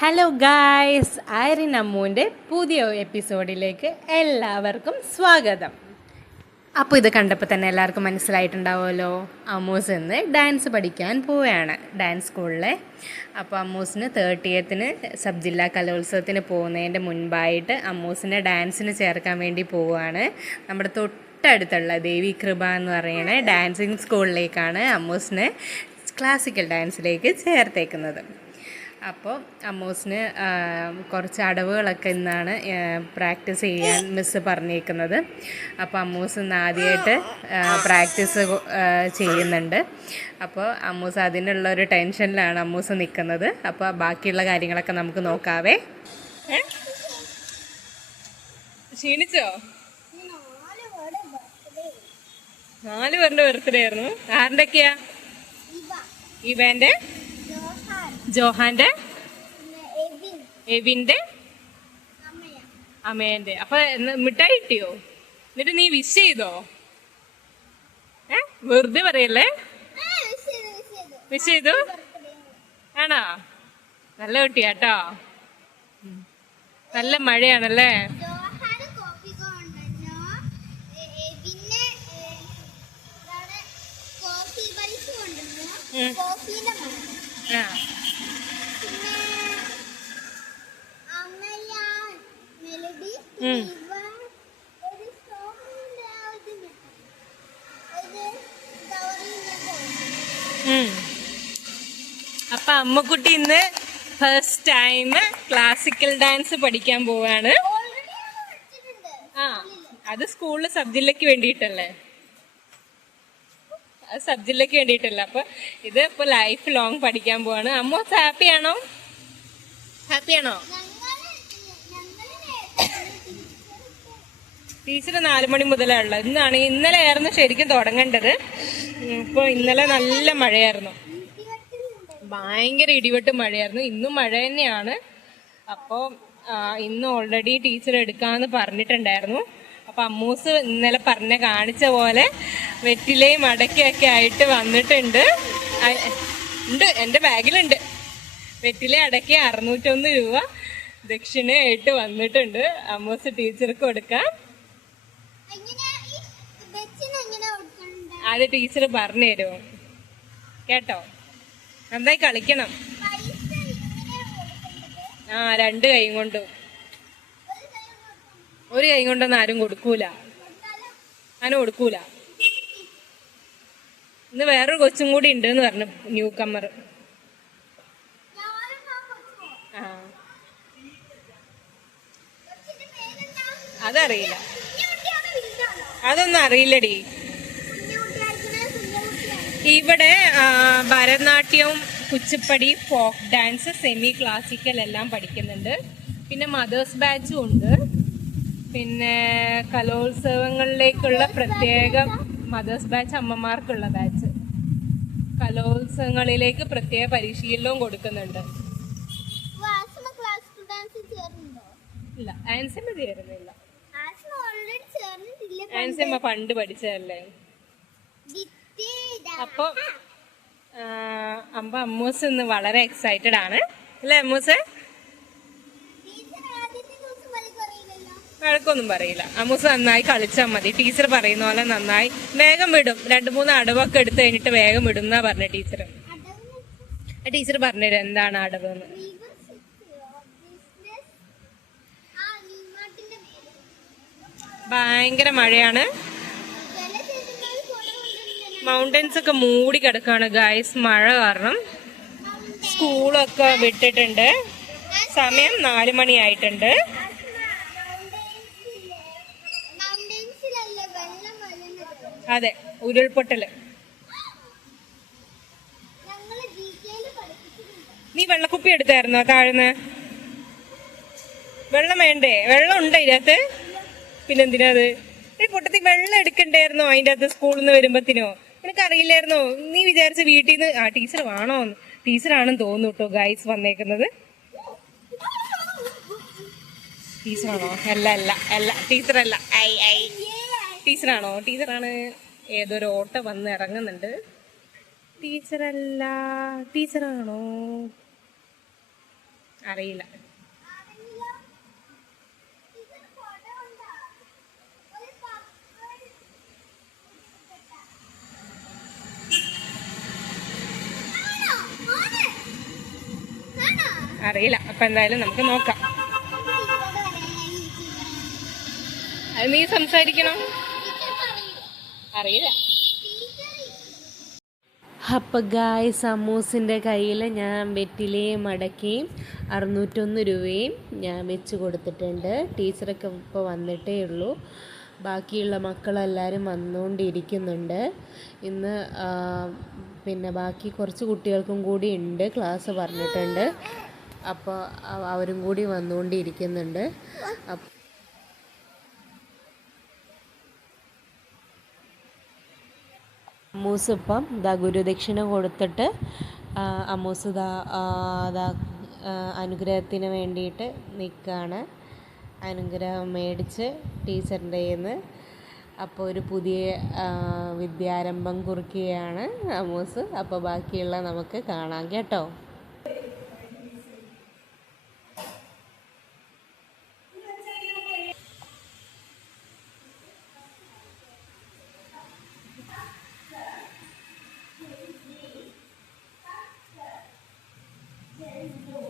Hello guys Aryan അമ്മുവിന്റെ പുതിയ എപ്പിസോഡിലേക്ക് എല്ലാവർക്കും സ്വാഗതം. അപ്പോൾ ഇത് കണ്ടപ്പോൾ തന്നെ എല്ലാവർക്കും മനസ്സിലായിട്ടുണ്ടാവുമല്ലോ. അമ്മൂസ് ഇന്ന് ഡാൻസ് പഠിക്കാൻ പോവുകയാണ്. ഡാൻസ് സ്കൂളിലെ അപ്പോൾ അമ്മൂസിന് തേർട്ടിയത്തിന് സബ് ജില്ലാ കലോത്സവത്തിന് പോകുന്നതിന്റെ മുൻപായിട്ട് അമ്മൂസിനെ ഡാൻസിന് ചേർക്കാൻ വേണ്ടി പോവുകയാണ്. നമ്മുടെ തൊട്ടടുത്തുള്ള ദേവി കൃപ എന്ന് പറയുന്ന ഡാൻസിങ് സ്കൂളിലേക്കാണ് അമ്മൂസിനെ ക്ലാസിക്കൽ ഡാൻസിലേക്ക് ചേർത്തേക്കുന്നത്. അപ്പോൾ അമ്മൂസിന് കുറച്ച് അടവുകളൊക്കെ ഇന്നാണ് പ്രാക്ടീസ് ചെയ്യാൻ മിസ്സ് പറഞ്ഞേക്കുന്നത്. അപ്പോൾ അമ്മൂസ് ഇന്ന് ആദ്യമായിട്ട് പ്രാക്ടീസ് ചെയ്യുന്നുണ്ട്. അപ്പോൾ അമ്മൂസ് അതിനുള്ള ഒരു ടെൻഷനിലാണ് അമ്മൂസ് നിൽക്കുന്നത് അപ്പോൾ ബാക്കിയുള്ള കാര്യങ്ങളൊക്കെ നമുക്ക് നോക്കാവേ. ക്ഷീണിച്ചോ? നാല് പേരുടെ ബർത്ത്ഡേ ആയിരുന്നു. ആരുടെയൊക്കെയാ? ഇവന്റെ? ജോഹാന്റെ? എവിന്റെ അമ്മേന്റെ അപ്പൊ മിഠായി കിട്ടിയോ? എന്നിട്ട് നീ വിഷ് ചെയ്തോ? ഏ? വെറുതെ പറയല്ലേ? വിഷ് ചെയ്തു ആണോ? നല്ല കുട്ടിയാട്ടോ. നല്ല മഴയാണല്ലേ? ഉം. കോഫീന്റെ മണം ആ പിന്നെ അമ്മയ മെലഡി ഉം. ഇവ ഒരു സോങ്ങിന്റെ ആ ഇത് കേട്ടോ. ഒരു ഗൗരിന്റെ പോലെ. ഉം. അപ്പൊ അമ്മക്കുട്ടി ഇന്ന് ഫസ്റ്റ് ടൈം ക്ലാസിക്കൽ ഡാൻസ് പഠിക്കാൻ പോവാണ്. ആ അത് സ്കൂളിൽ സബ് ജില്ലക്ക് വേണ്ടിയിട്ടല്ലേ? അത് സബ് ജില്ലക്ക് വേണ്ടിയിട്ടല്ല. അപ്പൊ ഇത് ഇപ്പൊ ലൈഫ് ലോങ് പഠിക്കാൻ പോവാണ്. അമ്മ ഹാപ്പി ആണോ? ഹാപ്പി ആണോ? നേരത്തെ ടീച്ചർ നാല് മണി മുതലേ ഉള്ളത്. ഇന്നാണ് ഇന്നലെ ആയിരുന്നു ശരിക്കും തുടങ്ങേണ്ടത്. ഇപ്പൊ ഇന്നലെ നല്ല മഴയായിരുന്നു. ഭയങ്കര ഇടിവെട്ട് മഴയായിരുന്നു. ഇന്നും മഴ തന്നെയാണ്. അപ്പോൾ ഇന്ന് ഓൾറെഡി ടീച്ചർ എടുക്കാമെന്ന് പറഞ്ഞിട്ടുണ്ടായിരുന്നു. അപ്പം അമ്മൂസ് ഇന്നലെ പറഞ്ഞ കാണിച്ച പോലെ വെറ്റിലയും അടക്കയൊക്കെ ആയിട്ട് വന്നിട്ടുണ്ട്. ഉണ്ട് എന്റെ ബാഗിലുണ്ട്. വെറ്റില അടക്ക അറുന്നൂറ്റൊന്ന് രൂപ ദക്ഷിണയായിട്ട് വന്നിട്ടുണ്ട്. അമ്മൂസ് ടീച്ചർക്ക് കൊടുക്കാം? അത് ടീച്ചർ പറഞ്ഞു തരുമോ? കേട്ടോ? നന്നായി കളിക്കണം? ആ രണ്ട് കൈ കൊണ്ട് ഒരു കൈ കൊണ്ടൊന്നും ആരും കൊടുക്കൂല ഞാൻ കൊടുക്കൂല ഇന്ന് വേറൊരു കൊച്ചും കൂടി ഉണ്ട് എന്ന് പറഞ്ഞു ന്യൂ കമ്മർ ആ? അതറിയില്ല? അതൊന്നും അറിയില്ലടി. ഇവിടെ Bharatanatyam ഭരതനാട്യവും Kuchipudi folk dance semi classical എല്ലാം പഠിക്കുന്നുണ്ട്. പിന്നെ മദേഴ്സ് ബാച്ചും ഉണ്ട്. പിന്നെ കലോത്സവങ്ങളിലേക്കുള്ള പ്രത്യേക മദേഴ്സ് ബാച്ച് അമ്മമാർക്കുള്ള ബാച്ച്. കലോത്സവങ്ങളിലേക്ക് പ്രത്യേക പരിശീലനവും കൊടുക്കുന്നുണ്ട്? ഇല്ല ആൻസിമ ചേരുന്നില്ല? ആൻസിമ പണ്ട് പഠിച്ചതല്ലേ? അപ്പൊ ആ, അമ്പ അമ്മൂസ് ഇന്ന് വളരെ എക്സൈറ്റഡ് ആണ്. അല്ലേ അമ്മൂസ്. വഴക്കൊന്നും പറയില്ല. അമ്മൂസ് നന്നായി കളിച്ചാൽ മതി. ടീച്ചർ പറയുന്ന പോലെ നന്നായി. വേഗം വിടും. രണ്ടു മൂന്ന് അടവൊക്കെ എടുത്തു കഴിഞ്ഞിട്ട് വേഗം വിടും എന്നാ പറഞ്ഞ ടീച്ചർ ടീച്ചർ പറഞ്ഞുതരും എന്താണ് അടവ് എന്ന്. ഭയങ്കര മഴയാണ്. മൗണ്ടൻസ് ഒക്കെ മൂടി കിടക്കാണ്. ഗായ്സ് മഴ കാരണം സ്കൂളൊക്കെ വിട്ടിട്ടുണ്ട്. സമയം നാല് മണിയായിട്ടുണ്ട് അതെ ഉരുൾപൊട്ടൽ. നീ വെള്ളക്കുപ്പി എടുത്തായിരുന്നോ താഴ്ന്ന്? വെള്ളം വേണ്ടേ? വെള്ളം ഉണ്ടോ ഇതിനകത്ത്? പിന്നെന്തിനാ അത്? ഈ കൂട്ടത്തിൽ വെള്ളം എടുക്കണ്ടായിരുന്നോ അതിന്റെ അകത്ത് സ്കൂളിൽ നിന്ന് വരുമ്പത്തിനോ? നിനക്ക് അറിയില്ലായിരുന്നോ നീ വിചാരിച്ച വീട്ടിൽ നിന്ന് ആ ടീച്ചർ ആണോ ടീച്ചറാണെന്ന് തോന്നുന്നു കേട്ടോ ഗൈസ് വന്നേക്കുന്നത്. ടീച്ചറാണോ അല്ല അല്ല അല്ല. ടീച്ചറല്ല ഐ ഐ. ടീച്ചറാണോ ടീച്ചറാണ് ഏതൊരു ഓട്ടോ വന്ന് ഇറങ്ങുന്നുണ്ട്. ടീച്ചറല്ല ടീച്ചറാണോ അറിയില്ല ആരെങ്കിലും ഇതൊരു ഫോട്ടോ ഉണ്ടോ ഒരു കപ്പൽ ആണോ ആണ് ആണോ അറിയില്ല. അപ്പം എന്തായാലും നമുക്ക് നോക്കാം. അത് നീ സംസാരിക്കണം. അറിയില്ല. അപ്പം ഗായ് സമൂസിന്റെ കയ്യിൽ ഞാൻ വെറ്റിലയും മടക്കിയും അറുന്നൂറ്റൊന്ന് രൂപയും ഞാൻ വെച്ച് കൊടുത്തിട്ടുണ്ട്. ടീച്ചറൊക്കെ ഇപ്പോൾ വന്നിട്ടേ ഉള്ളൂ. ബാക്കിയുള്ള മക്കളെല്ലാവരും വന്നുകൊണ്ടിരിക്കുന്നുണ്ട് ഇന്ന് പിന്നെ ബാക്കി കുറച്ച് കുട്ടികൾക്കും കൂടി ഉണ്ട് ക്ലാസ് പറഞ്ഞിട്ടുണ്ട്. അപ്പോൾ അവരും കൂടി വന്നുകൊണ്ടിരിക്കുന്നുണ്ട്. അപ്പം അമ്മൂസ് ഇപ്പം ദാ ഗുരുദക്ഷിണ കൊടുത്തിട്ട് അമ്മൂസ് ദാ ദാ അനുഗ്രഹത്തിന് വേണ്ടിയിട്ട് നിൽക്കുകയാണ് അനുഗ്രഹം മേടിച്ച് ടീച്ചറിന്റെ കയ്യിൽ നിന്ന് അപ്പോൾ ഒരു പുതിയ വിദ്യാരംഭം കുറിക്കുകയാണ് അമ്മൂസ്. അപ്പോൾ ബാക്കിയുള്ള നമുക്ക് കാണാം കേട്ടോ. Amen.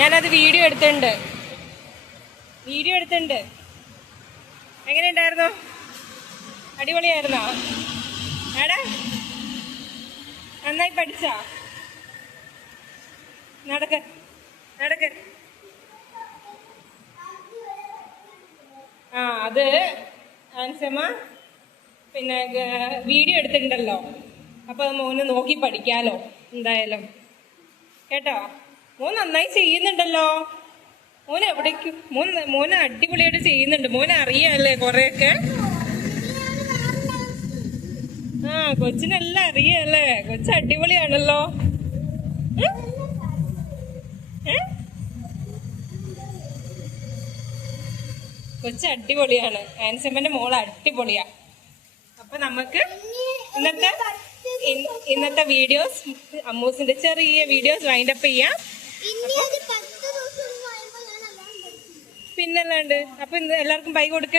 ഞാനത് വീഡിയോ എടുത്തിട്ടുണ്ട്. വീഡിയോ എടുത്തിട്ടുണ്ട്. എങ്ങനെ ഉണ്ടായിരുന്നു അടിപൊളിയായിരുന്നോ? ആടാ നന്നായി പഠിച്ചോ? നടക്ക് നടക്ക്. ആ അത് ആൻസമ്മ പിന്നെ വീഡിയോ എടുത്തിട്ടുണ്ടല്ലോ. അപ്പൊ അത് മോന് നോക്കി പഠിക്കാലോ എന്തായാലും. കേട്ടോ? മോൻ നന്നായി ചെയ്യുന്നുണ്ടല്ലോ. മോൻ എവിടേക്ക് മോൻ മോൻ അടിപൊളിയായിട്ട് ചെയ്യുന്നുണ്ട്. മോൻ അറിയാല്ലേ കൊറേയൊക്കെ? ആ കൊച്ചിനെല്ലാം അറിയാല്ലേ? കൊച്ച് അടിപൊളിയാണല്ലോ? കൊച്ചു അടിപൊളിയാണ്. ആൻസമ്മന്റെ മോൾ അടിപൊളിയാ. അപ്പൊ നമുക്ക് ഇന്നത്തെ ഇന്നത്തെ വീഡിയോസ് അമ്മൂസിന്റെ ചെറിയ വീഡിയോസ് വൈൻഡപ്പ് ചെയ്യാം. പിന്നല്ലാണ്ട്? അപ്പൊ എല്ലാവർക്കും ബൈ കൊടുക്ക.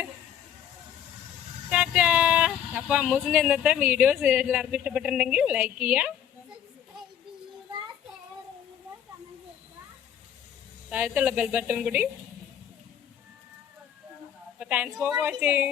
അപ്പൊ അമ്മൂസിന്റെ ഇന്നത്തെ വീഡിയോസ് എല്ലാവർക്കും ഇഷ്ടപ്പെട്ടിട്ടുണ്ടെങ്കിൽ ലൈക്ക് ചെയ്യാം. താഴത്തുള്ള ബെൽ ബട്ടൺ കൂടി. അപ്പൊ താങ്ക്സ് ഫോർ വാച്ചിങ്